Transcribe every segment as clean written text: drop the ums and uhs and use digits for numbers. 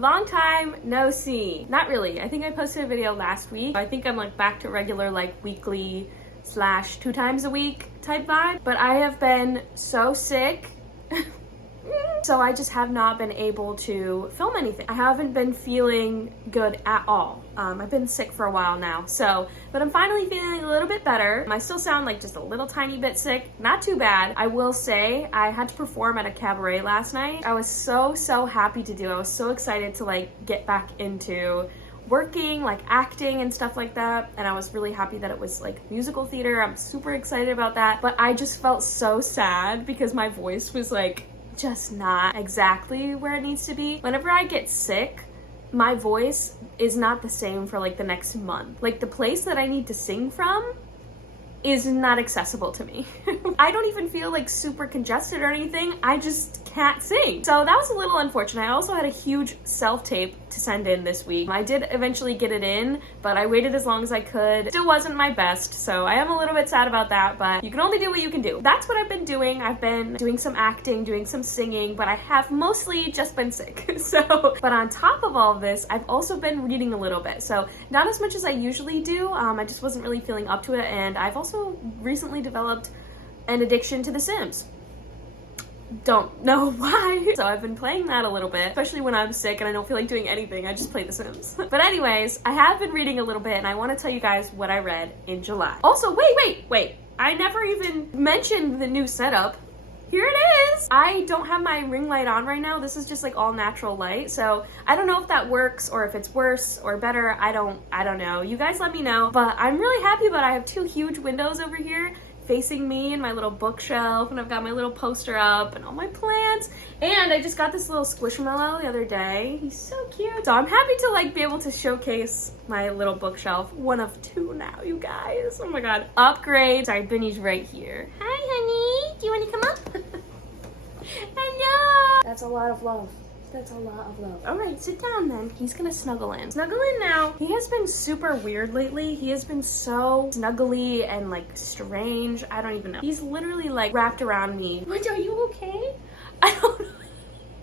long time no see. Not really. I think I posted a video last week. I think I'm like back to regular like weekly slash 2 times a week type vibe. But I have been so sick. So I just have not been able to film anything. I haven't been feeling good at all. I've been sick for a while now, but I'm finally feeling a little bit better. I still sound like just a little tiny bit sick, not too bad. I will say I had to perform at a cabaret last night. I was so happy to do. I was so excited to like get back into working, like acting and stuff like that, and I was really happy that it was like musical theater. I'm super excited about that, but I just felt so sad because my voice was like just not exactly where it needs to be. Whenever I get sick, my voice is not the same for like the next month. Like the place that I need to sing from is not accessible to me. I don't even feel like super congested or anything. I just can't sing. So that was a little unfortunate. I also had a huge self-tape to send in this week. I did eventually get it in, but I waited as long as I could. Still wasn't my best, so I am a little bit sad about that, but you can only do what you can do. That's what I've been doing. I've been doing some acting, doing some singing, but I have mostly just been sick. But on top of all of this, I've also been reading a little bit. So not as much as I usually do. I just wasn't really feeling up to it, and I've also recently developed an addiction to The Sims. Don't know why. So I've been playing that a little bit, especially when I'm sick and I don't feel like doing anything. I just play The Sims. But anyways, I have been reading a little bit, and I want to tell you guys what I read in July. Also, wait. I never even mentioned the new setup. Here it is. I don't have my ring light on right now. This is just like all natural light. So I don't know if that works or if it's worse or better. I don't know. You guys let me know. But I'm really happy about it. I have 2 huge windows over here facing me and my little bookshelf, and I've got my little poster up and all my plants, and I just got this little Squishmallow the other day. He's so cute. So I'm happy to like be able to showcase my little bookshelf. 1 of 2 now, you guys. Oh my god. Upgrade. Sorry, Benny's right here. Hi, honey. Do you want to come up? Hello. That's a lot of love. That's a lot of love. All right, sit down then. He's gonna snuggle in. Snuggle in now. He has been super weird lately. He has been so snuggly and like strange. I don't even know. He's literally like wrapped around me. What, are you okay? I don't know.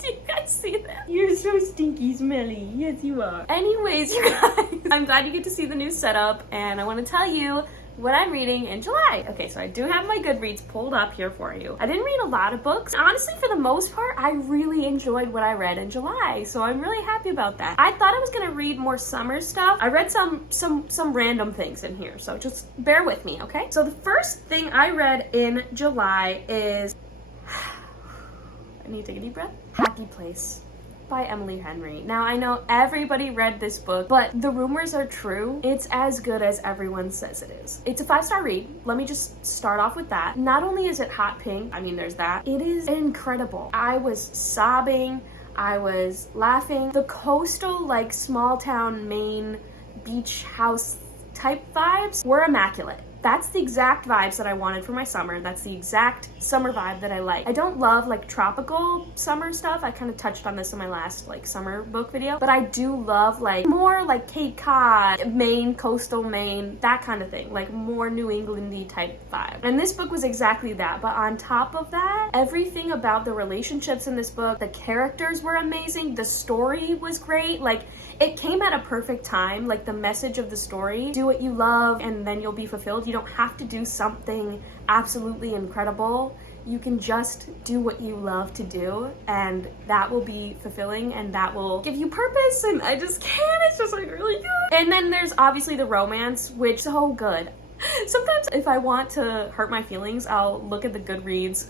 Do you guys see that? You're so stinky smelly. Yes, you are. Anyways, you guys, I'm glad you get to see the new setup, and I want to tell you what I'm reading in July. Okay, so I do have my Goodreads pulled up here for you. I didn't read a lot of books. Honestly, for the most part, I really enjoyed what I read in July, so I'm really happy about that. I thought I was gonna read more summer stuff. I read some random things in here, so just bear with me, okay? So the first thing I read in July is I need to take a deep breath. Happy Place by Emily Henry. Now, I know everybody read this book, but the rumors are true. It's as good as everyone says it is. It's a 5-star read. Let me just start off with that. Not only is it hot pink, I mean, there's that, it is incredible. I was sobbing, I was laughing. The coastal, like, small town Maine beach house type vibes were immaculate. That's the exact vibes that I wanted for my summer. That's the exact summer vibe that I like. I don't love like tropical summer stuff. I kind of touched on this in my last like summer book video, but I do love like more like Cape Cod, Maine, coastal Maine, that kind of thing, like more New England-y type vibe. And this book was exactly that. But on top of that, everything about the relationships in this book, the characters were amazing. The story was great. Like it came at a perfect time. Like the message of the story, do what you love and then you'll be fulfilled. You don't have to do something absolutely incredible. You can just do what you love to do, and that will be fulfilling and that will give you purpose, and I just can't. It's just like really good. And then there's obviously the romance, which is so good. Sometimes if I want to hurt my feelings, I'll look at the Goodreads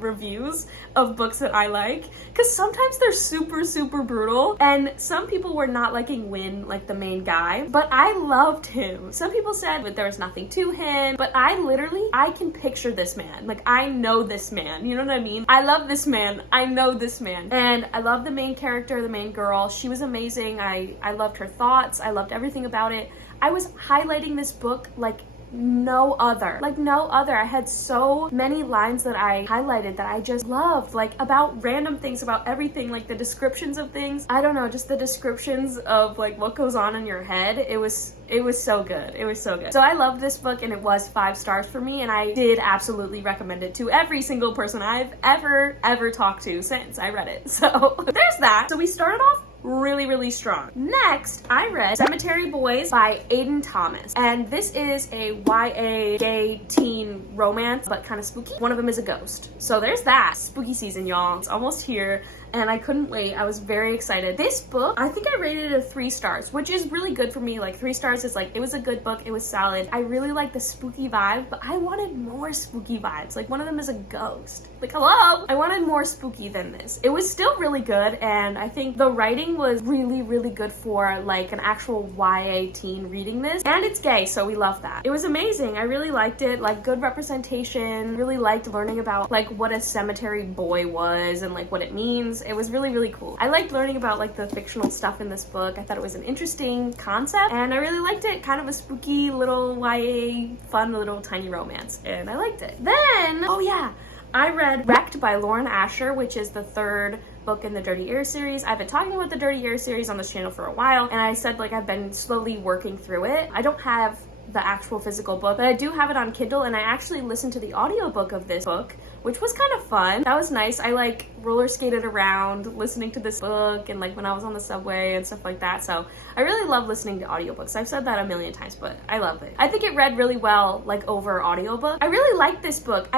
reviews of books that I like, because sometimes they're super brutal, and some people were not liking Win, like the main guy, but I loved him. Some people said that there was nothing to him, but I can picture this man. Like I know this man, you know what I mean? I love this man. I know this man. And I love the main character, the main girl. She was amazing. I loved her thoughts. I loved everything about it. I was highlighting this book like no other. I had so many lines that I highlighted that I just loved, like about random things, about everything, like the descriptions of things. I don't know, just the descriptions of like what goes on in your head. It was so good. It was so good. So I loved this book, and it was 5 stars for me, and I did absolutely recommend it to every single person I've ever talked to since I read it. So there's that. So we started off really, really strong. Next, I read Cemetery Boys by Aiden Thomas. And this is a YA gay teen romance, but kind of spooky. One of them is a ghost. So there's that. Spooky season, y'all. It's almost here. And I couldn't wait. I was very excited. This book, I think I rated it 3 stars, which is really good for me. Like 3 stars is like, it was a good book. It was solid. I really like the spooky vibe, but I wanted more spooky vibes. Like one of them is a ghost. Like, hello? I wanted more spooky than this. It was still really good. And I think the writing was really, really good for like an actual YA teen reading this. And it's gay, so we love that. It was amazing. I really liked it. Like good representation. Really liked learning about like what a cemetery boy was and like what it means. It was really, really cool. I liked learning about like the fictional stuff in this book. I thought it was an interesting concept and I really liked it. Kind of a spooky little YA, fun little tiny romance. And I liked it. Then, oh yeah, I read Wrecked by Lauren Asher, which is the 3rd book in the Dirty Air series. I've been talking about the Dirty Air series on this channel for a while, and I said like I've been slowly working through it. I don't have the actual physical book, but I do have it on Kindle, and I actually listened to the audiobook of this book, which was kind of fun. That was nice. I like roller skated around listening to this book and like when I was on the subway and stuff like that. So I really love listening to audiobooks. I've said that a million times, but I love it. I think it read really well like over audiobook. I really liked this book.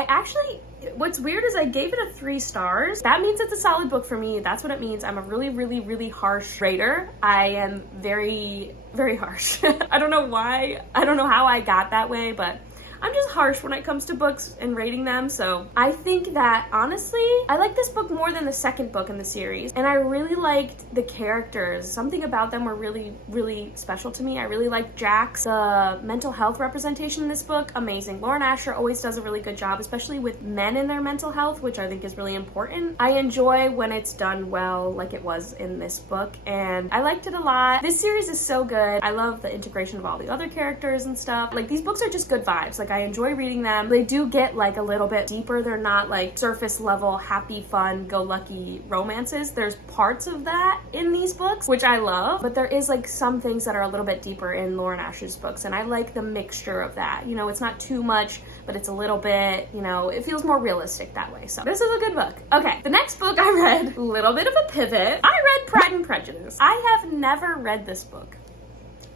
What's weird is I gave it a 3 stars. That means it's a solid book for me. That's what it means. I'm a really, really, really harsh rater. I am very, very harsh. I don't know why. I don't know how I got that way, but I'm just harsh when it comes to books and rating them. So I think that honestly, I like this book more than the 2nd book in the series. And I really liked the characters. Something about them were really, really special to me. I really liked Jax. The mental health representation in this book, amazing. Lauren Asher always does a really good job, especially with men in their mental health, which I think is really important. I enjoy when it's done well, like it was in this book. And I liked it a lot. This series is so good. I love the integration of all the other characters and stuff. Like these books are just good vibes. Like I enjoy reading them. They do get like a little bit deeper. They're not like surface level, happy, fun, go lucky romances. There's parts of that in these books, which I love, but there is like some things that are a little bit deeper in Lauren Asher's books. And I like the mixture of that. You know, it's not too much, but it's a little bit, you know, it feels more realistic that way. So this is a good book. Okay, the next book I read, a little bit of a pivot. I read Pride and Prejudice. I have never read this book.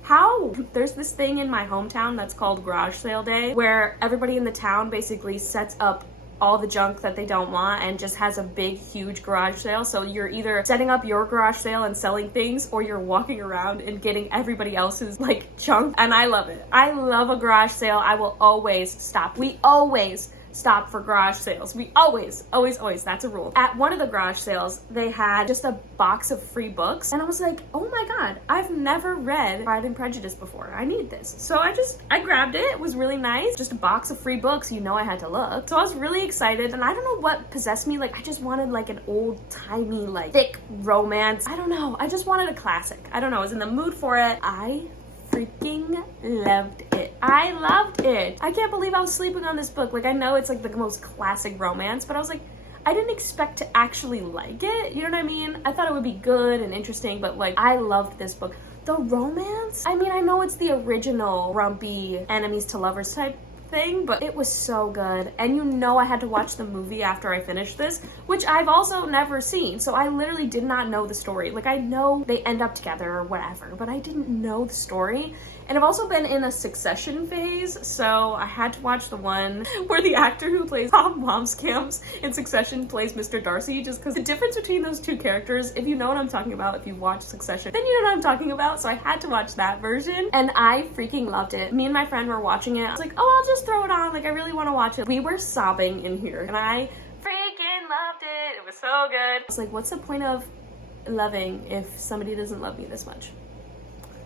How? There's this thing in my hometown that's called garage sale day where everybody in the town basically sets up all the junk that they don't want and just has a big, huge garage sale. So you're either setting up your garage sale and selling things or you're walking around and getting everybody else's like junk. And I love it. I love a garage sale. I will always stop. We always stop for garage sales. We always, that's a rule. At one of the garage sales, they had just a box of free books. And I was like, oh my God, I've never read Pride and Prejudice before. I need this. So I grabbed it. It was really nice. Just a box of free books. You know I had to look. So I was really excited. And I don't know what possessed me. Like, I just wanted like an old timey, like thick romance. I don't know. I just wanted a classic. I don't know. I was in the mood for it. I freaking loved it. I loved it. I can't believe I was sleeping on this book. Like, I know it's like the most classic romance, but I was like, I didn't expect to actually like it. You know what I mean? I thought it would be good and interesting, but like, I loved this book. The romance? I mean, I know it's the original grumpy enemies to lovers type thing, but it was so good. And you know I had to watch the movie after I finished this, which I've also never seen. So I literally did not know the story. Like, I know they end up together or whatever, but I didn't know the story. And I've also been in a Succession phase, so I had to watch the one where the actor who plays Tom Wambsgans in Succession plays Mr. Darcy, just because the difference between those two characters, if you know what I'm talking about, if you watch Succession, then you know what I'm talking about. So I had to watch that version, and I freaking loved it. Me and my friend were watching it. I was like, oh, I'll just throw it on. Like, I really want to watch it. We were sobbing in here, and I freaking loved it. It was so good. I was like, what's the point of loving if somebody doesn't love me this much?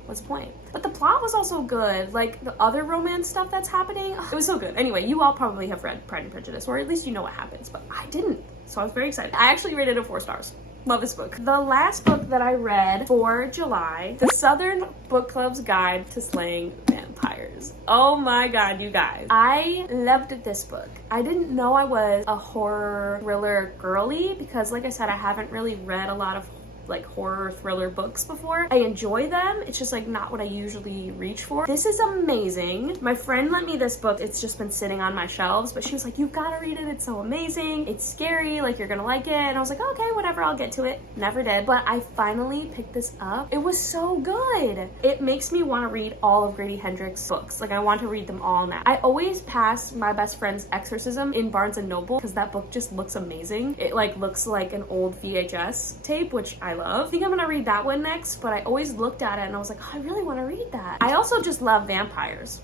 What's the point? But the plot was also good. Like, the other romance stuff that's happening, it was so good. Anyway, you all probably have read Pride and Prejudice, or at least you know what happens, but I didn't. So I was very excited. I actually rated it 4 stars. Love this book. The last book that I read for July, The Southern Book Club's Guide to Slaying Vampires. Oh my God, you guys. I loved this book. I didn't know I was a horror thriller girly because, like I said, I haven't really read a lot of like horror thriller books before. I enjoy them. It's just like not what I usually reach for. This is amazing. My friend lent me this book. It's just been sitting on my shelves, but she was like, you've got to read it. It's so amazing. It's scary. Like, you're gonna like it. And I was like, okay, whatever, I'll get to it. Never did. But I finally picked this up. It was so good. It makes me want to read all of Grady Hendrix' books. Like, I want to read them all now. I always pass My Best Friend's Exorcism in Barnes & Noble because that book just looks amazing. It like looks like an old VHS tape, which I love. I think I'm gonna read that one next, but I always looked at it and I was like, oh, I really want to read that. I also just love vampires.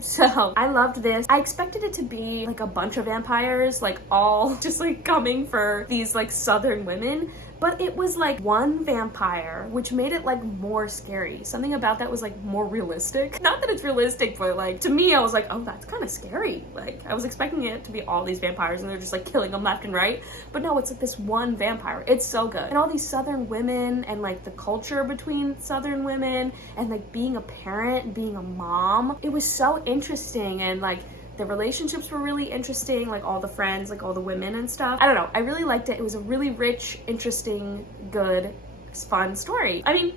So I loved this. I expected it to be like a bunch of vampires, like all just like coming for these like southern women, but it was like one vampire, which made it like more scary. Something about that was like more realistic. Not that it's realistic, but like to me, I was like, oh, that's kind of scary. Like I was expecting it to be all these vampires and they're just like killing them left and right. But no, it's like this one vampire. It's so good. And all these southern women and like the culture between southern women and like being a parent, being a mom. It was so interesting, and like the relationships were really interesting, like all the friends, like all the women and stuff. I don't know, I really liked it. It was a really rich, interesting, good, fun story. I mean,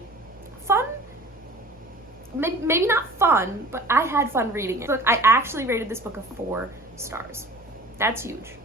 fun, maybe not fun, but I had fun reading it. I actually rated this book a 4 stars. That's huge.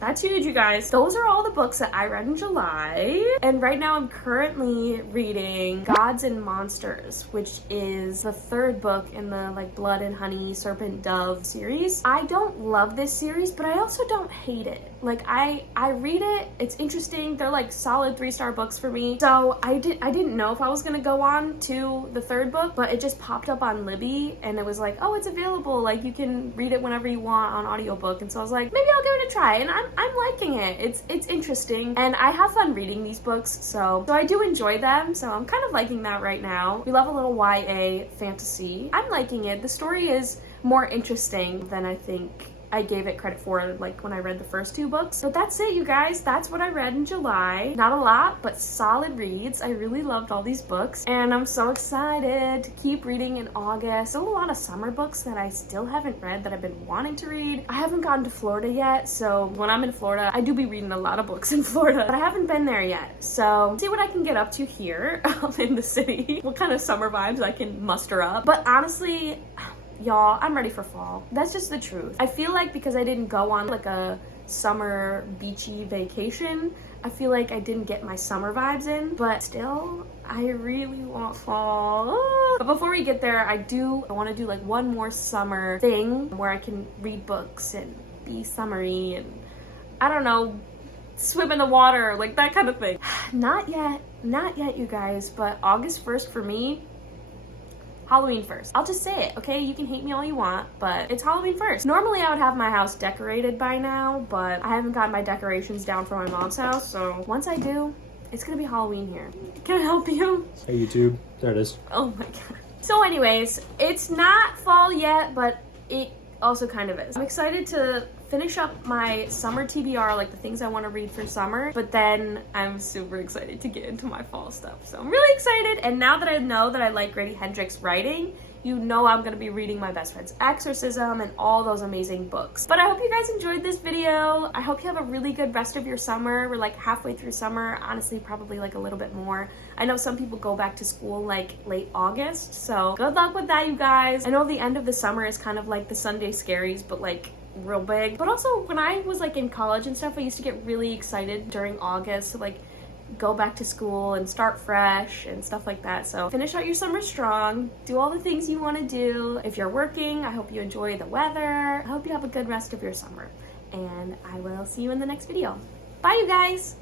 That's huge, you guys. Those are all the books that I read in July. And right now I'm currently reading Gods and Monsters, which is the 3rd book in the like Blood and Honey Serpent Dove series. I don't love this series, but I also don't hate it. Like I read it, it's interesting. They're like solid 3-star books for me. So I didn't know if I was gonna go on to the 3rd book, but it just popped up on Libby and it was like, oh, it's available. Like you can read it whenever you want on audiobook. And so I was like, maybe I'll give it a try. And I'm liking it. It's interesting. And I have fun reading these books. So I do enjoy them. So I'm kind of liking that right now. We love a little YA fantasy. I'm liking it. The story is more interesting than I think I gave it credit for, like when I read the first 2 books. But that's it, you guys. That's what I read in July. Not a lot, but solid reads. I really loved all these books and I'm so excited to keep reading in August. Still a lot of summer books that I still haven't read that I've been wanting to read. I haven't gotten to Florida yet, so when I'm in Florida, I do be reading a lot of books in Florida, but I haven't been there yet. So see what I can get up to here in the city, what kind of summer vibes I can muster up. But honestly, y'all, I'm ready for fall. That's just the truth. I feel like because I didn't go on like a summer beachy vacation, I feel like I didn't get my summer vibes in, but still, I really want fall. But before we get there, I want to do like one more summer thing where I can read books and be summery and, I don't know, swim in the water, like that kind of thing. Not yet, you guys, but August 1st for me, Halloween 1st. I'll just say it, okay? You can hate me all you want, but it's Halloween 1st. Normally I would have my house decorated by now, but I haven't gotten my decorations down from my mom's house, so once I do, it's gonna be Halloween here. Can I help you? Hey YouTube, there it is. Oh my god. So anyways, it's not fall yet, but it also kind of is. I'm excited to finish up my summer TBR, like the things I want to read for summer, but then I'm super excited to get into my fall stuff. So I'm really excited, and now that I know that I like Grady Hendrix writing, you know I'm gonna be reading My Best Friend's Exorcism and all those amazing books. But I hope you guys enjoyed this video. I hope you have a really good rest of your summer. We're like halfway through summer, honestly probably like a little bit more. I know some people go back to school like late August, so good luck with that, you guys. I know the end of the summer is kind of like the Sunday scaries, but like real big. But also when I was like in college and stuff, I used to get really excited during August to like go back to school and start fresh and stuff like that. So finish out your summer strong, do all the things you want to do. If you're working, I hope you enjoy the weather. I hope you have a good rest of your summer, and I will see you in the next video. Bye, you guys.